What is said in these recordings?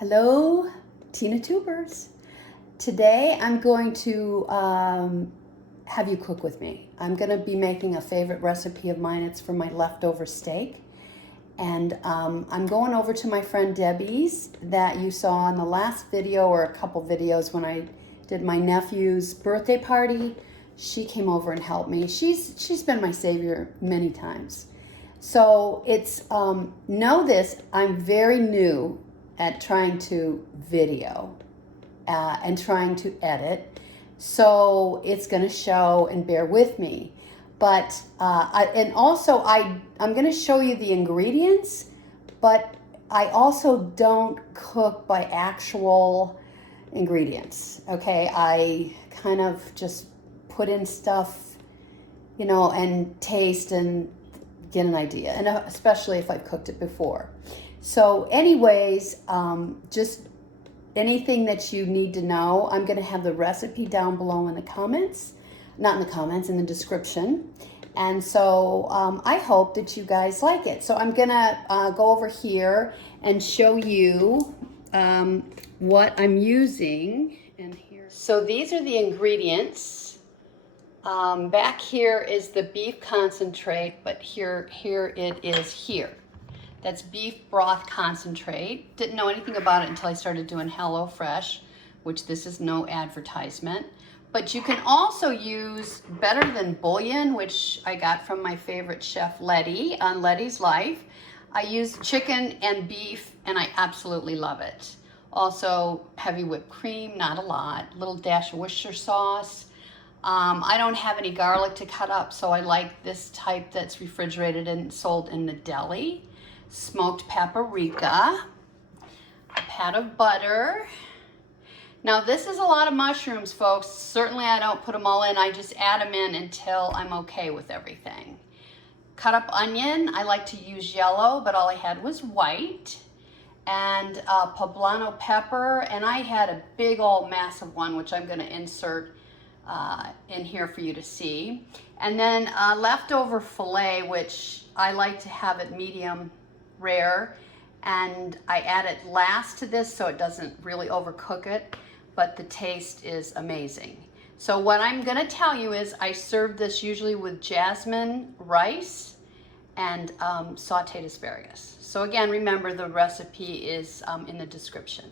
Hello, Tina Tubers. Today I'm going to have you cook with me. I'm going to be making a favorite recipe of mine. It's for my leftover steak. And I'm going over to my friend Debbie's that you saw in the last video or a couple videos when I did my nephew's birthday party. She came over and helped me. She's been my savior many times. So it's, know this, I'm very new at trying to video and trying to edit. So it's gonna show, and bear with me. But, I'm gonna show you the ingredients, but I also don't cook by actual ingredients, okay? I kind of just put in stuff, you know, and taste and get an idea, and especially if I've cooked it before. So anyways, just anything that you need to know, I'm going to have the recipe down below in the comments, not in the comments, in the description. And so I hope that you guys like it. So I'm going to go over here and show you what I'm using. And here, so these are the ingredients. Back here is the beef concentrate, but here it is here. That's beef broth concentrate. Didn't know anything about it until I started doing HelloFresh, which this is no advertisement. But you can also use Better Than Bouillon, which I got from my favorite chef Lettie on Lettie's Life. I use chicken and beef, and I absolutely love it. Also heavy whipped cream, not a lot. A little dash of Worcestershire sauce. I don't have any garlic to cut up, so I like this type that's refrigerated and sold in the deli. Smoked paprika, a pat of butter. Now this is a lot of mushrooms, folks. Certainly I don't put them all in. I just add them in until I'm okay with everything. Cut up onion. I like to use yellow, but all I had was white. And poblano pepper, and I had a big old massive one, which I'm going to insert in here for you to see. And then leftover filet, which I like to have it medium rare, and I add it last to this so it doesn't really overcook it, but the taste is amazing. So what I'm gonna tell you is I serve this usually with Jasmine Rice and sautéed asparagus. So again, remember the recipe is in the description.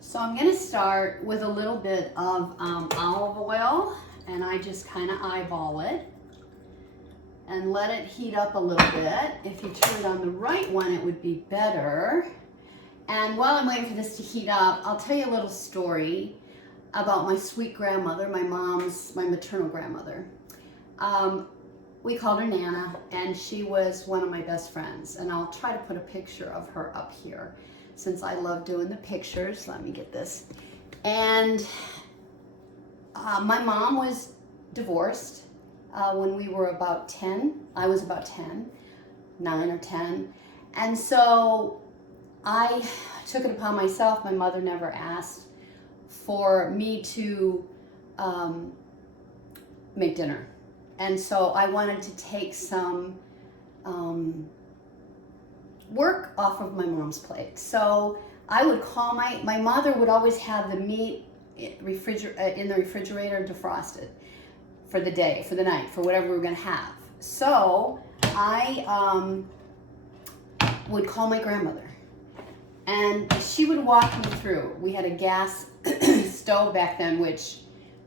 So I'm gonna start with a little bit of olive oil, and I just kind of eyeball it and let it heat up a little bit. If you turn it on the right one, it would be better. And while I'm waiting for this to heat up, I'll tell you a little story about my sweet grandmother, my maternal grandmother. We called her Nana, and she was one of my best friends. And I'll try to put a picture of her up here, since I love doing the pictures. Let me get this. And my mom was divorced when we were about 10. I was about 10, 9 or 10. And so I took it upon myself. My mother never asked for me to make dinner. And so I wanted to take some work off of my mom's plate. So I would call my mother would always have the meat in the refrigerator defrosted for the day, for the night, for whatever we were gonna have. So I would call my grandmother, and she would walk me through. We had a gas stove back then, which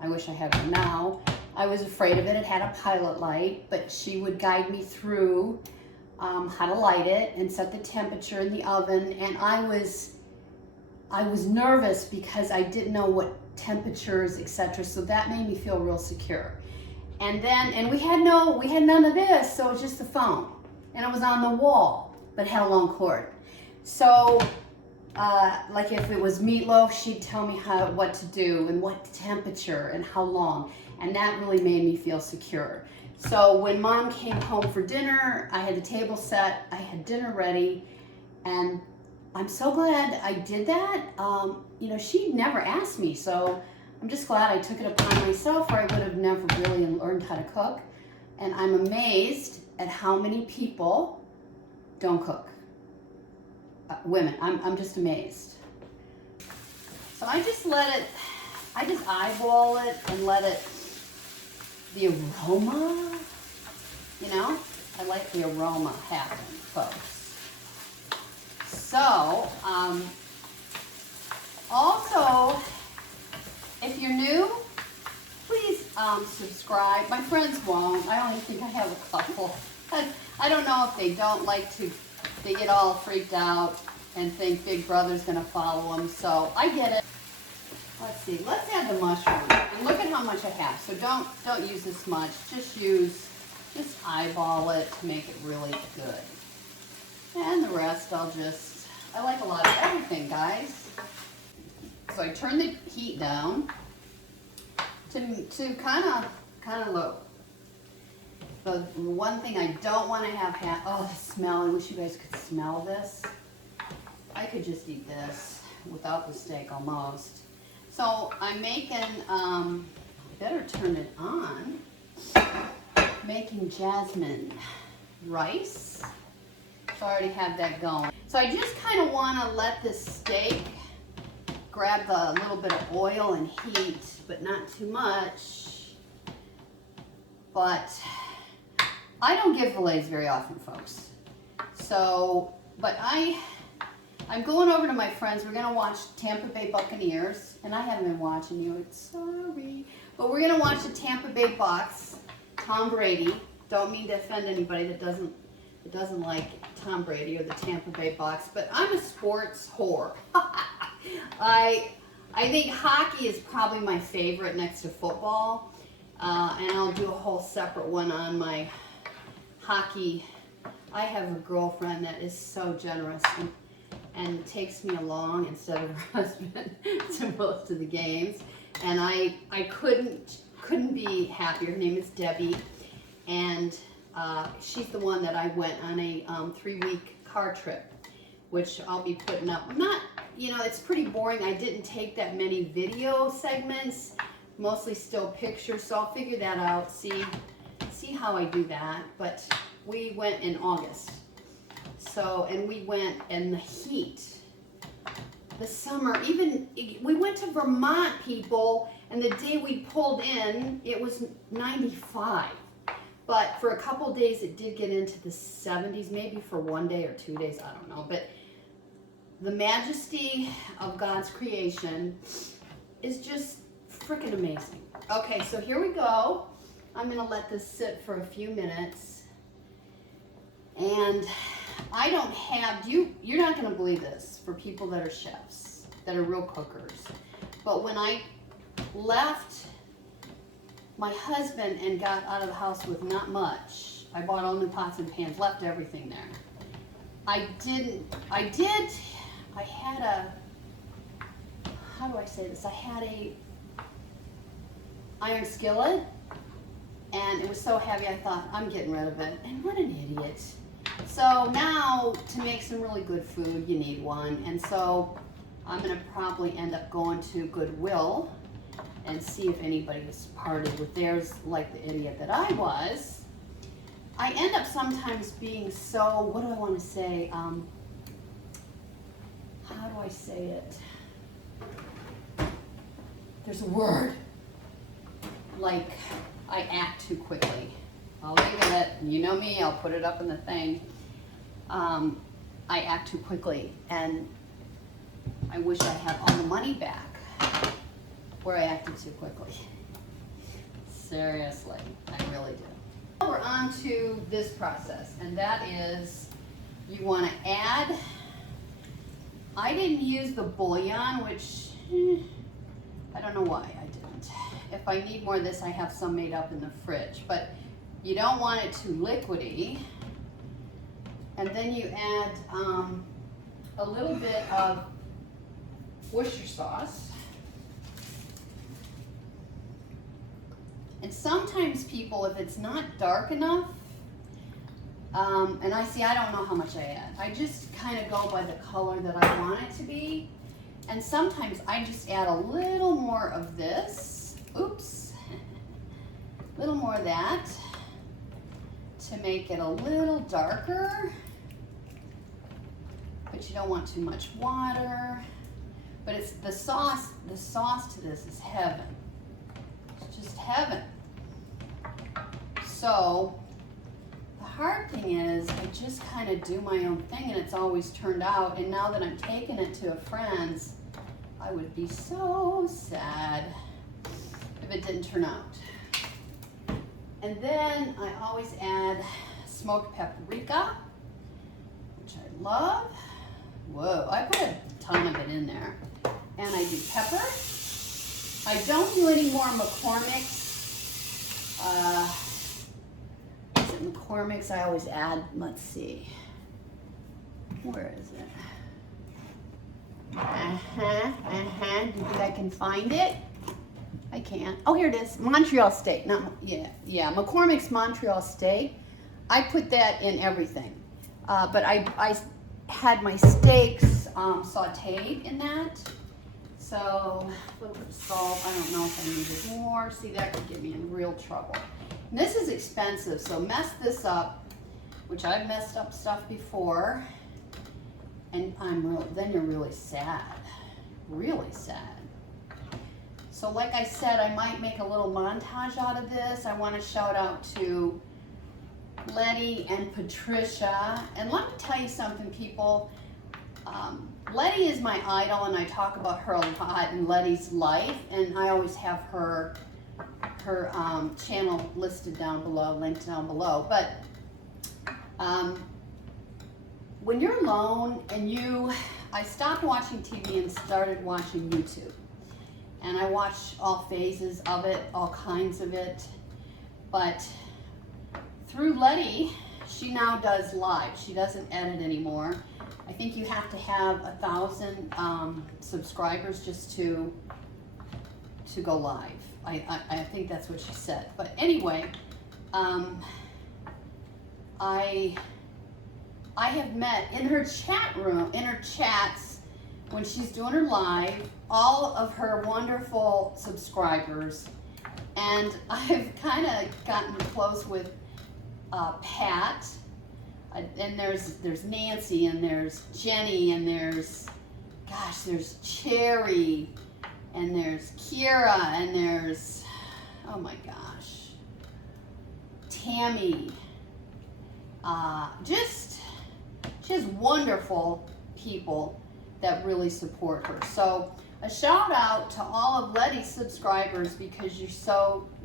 I wish I had one now. I was afraid of it. It had a pilot light, but she would guide me through how to light it and set the temperature in the oven. And I was nervous because I didn't know what temperatures, etc. So that made me feel real secure. And we had none of this, so it was just the phone, and it was on the wall, but it had a long cord. So like if it was meatloaf, she'd tell me what to do and what temperature and how long, and that really made me feel secure. So when Mom came home for dinner, I had the table set, I had dinner ready, and I'm so glad I did that. You know, she never asked me, so I'm just glad I took it upon myself, or I would have never really learned how to cook. And I'm amazed at how many people don't cook. women. I'm just amazed. So I just eyeball it and let it, the aroma, you know, I like the aroma happen, folks. So, also, if you're new, please subscribe. My friends won't. I only think I have a couple. I don't know if they don't like to, they get all freaked out and think Big Brother's gonna follow them, so I get it. Let's see, let's add the mushroom. And look at how much I have. So don't use this much, just eyeball it to make it really good. And the rest I like a lot of everything, guys. So I turn the heat down to kind of low. The one thing I don't want to have, oh, the smell, I wish you guys could smell this. I could just eat this without the steak almost. So I'm making, better turn it on, making Jasmine Rice. So I already have that going. So I just kind of want to let this steak grab a little bit of oil and heat, but not too much. But I don't give fillets very often, folks. So, but I'm going over to my friends. We're going to watch Tampa Bay Buccaneers, and I haven't been watching you. Sorry. But we're going to watch the Tampa Bay Bucs, Tom Brady. Don't mean to offend anybody that doesn't like Tom Brady or the Tampa Bay Bucs, but I'm a sports whore. I think hockey is probably my favorite next to football, and I'll do a whole separate one on my hockey. I have a girlfriend that is so generous and takes me along instead of her husband to most of the games, and I couldn't be happier. Her name is Debbie, and she's the one that I went on a 3-week car trip, which I'll be putting up. Not, you know, it's pretty boring. I didn't take that many video segments, mostly still pictures, so I'll figure that out, see how I do that. But we went in August. So, and we went in the heat, the summer, even, we went to Vermont, people, and the day we pulled in, it was 95. But for a couple days, it did get into the 70s, maybe for 1 day or 2 days, I don't know. But the majesty of God's creation is just freaking amazing. Okay, so here we go. I'm gonna let this sit for a few minutes. And I don't have, you're not gonna believe this for people that are chefs, that are real cookers. But when I left my husband and got out of the house with not much, I bought all new pots and pans, left everything there. I had a, how do I say this? I had a iron skillet, and it was so heavy I thought, I'm getting rid of it. And what an idiot. So now, to make some really good food, you need one. And so I'm gonna probably end up going to Goodwill and see if anybody has parted with theirs like the idiot that I was. I end up sometimes being so, what do I want to say? How do I say it? There's a word. Like, I act too quickly. I'll leave it, you know me, I'll put it up in the thing. I act too quickly, and I wish I had all the money back where I acted too quickly. Seriously, I really do. Now we're on to this process, and that is, you want to add, I didn't use the bouillon, which, I don't know why I didn't. If I need more of this, I have some made up in the fridge, but you don't want it too liquidy. And then you add a little bit of Worcestershire sauce. And sometimes people, if it's not dark enough, and I don't know how much I add. I just kind of go by the color that I want it to be. And sometimes I just add a little more of this. Oops. A little more of that to make it a little darker. But but you don't want too much water. But it's the sauce to this is heaven. It's just heaven. So the hard thing is I just kind of do my own thing and it's always turned out. And now that I'm taking it to a friend's, I would be so sad if it didn't turn out. And then I always add smoked paprika, which I love. Whoa, I put a ton of it in there. And I do pepper. I don't do any more McCormick's. Is it McCormick's? I always add, let's see. Where is it? Do you think I can find it? I can't. Oh, here it is. Montreal steak. Yeah. McCormick's Montreal steak. I put that in everything. But I had my steaks sauteed in that. So a little bit of salt. I don't know if I needed more. See, that could get me in real trouble. And this is expensive, so mess this up, which I've messed up stuff before, and then you're really sad. Really sad. So like I said, I might make a little montage out of this. I want to shout out to Lettie and Patricia. And let me tell you something, people. Lettie is my idol, and I talk about her a lot in Lettie's life, and I always have her channel listed down below, linked down below. But when you're alone and I stopped watching TV and started watching YouTube. And I watch all phases of it, all kinds of it. But through Lettie, she now does live. She doesn't edit anymore. I think you have to have 1,000 subscribers just to go live. I think that's what she said. But anyway, I have met in her chat room, in her chats, when she's doing her live, all of her wonderful subscribers. And I've kind of gotten close with Pat, and there's Nancy, and there's Jenny, and there's Cherry, and there's Kira, and there's, oh my gosh, Tammy. She has wonderful people that really support her. So a shout out to all of Lettie's subscribers, because you're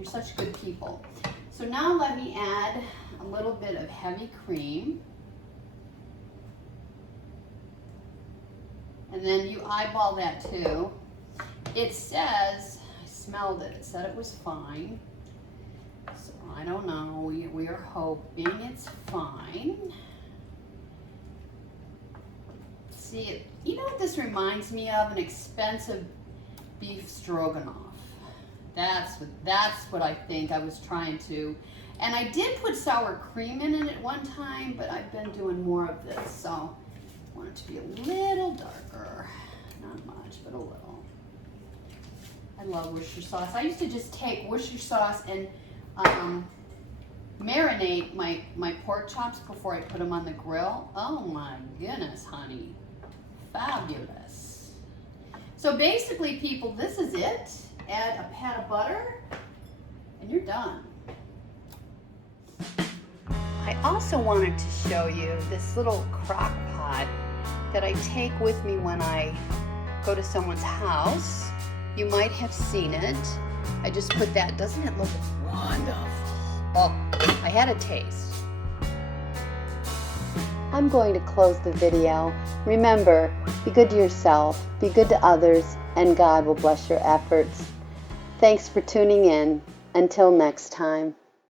such good people. So now let me add a little bit of heavy cream. And then you eyeball that too. It says, I smelled it, it said it was fine. So I don't know, we are hoping it's fine. See, you know what this reminds me of? An expensive beef stroganoff. That's what I think I was trying to. And I did put sour cream in it at one time, but I've been doing more of this, so I want it to be a little darker. Not much, but a little. I love Worcestershire sauce. I used to just take Worcestershire sauce and marinate my pork chops before I put them on the grill. Oh my goodness, honey. Fabulous. So basically, people, this is it. Add a pat of butter, and you're done. I also wanted to show you this little crock pot that I take with me when I go to someone's house. You might have seen it. I just put that. Doesn't it look wonderful? Oh, I had a taste. I'm going to close the video. Remember, be good to yourself, be good to others, and God will bless your efforts. Thanks for tuning in. Until next time.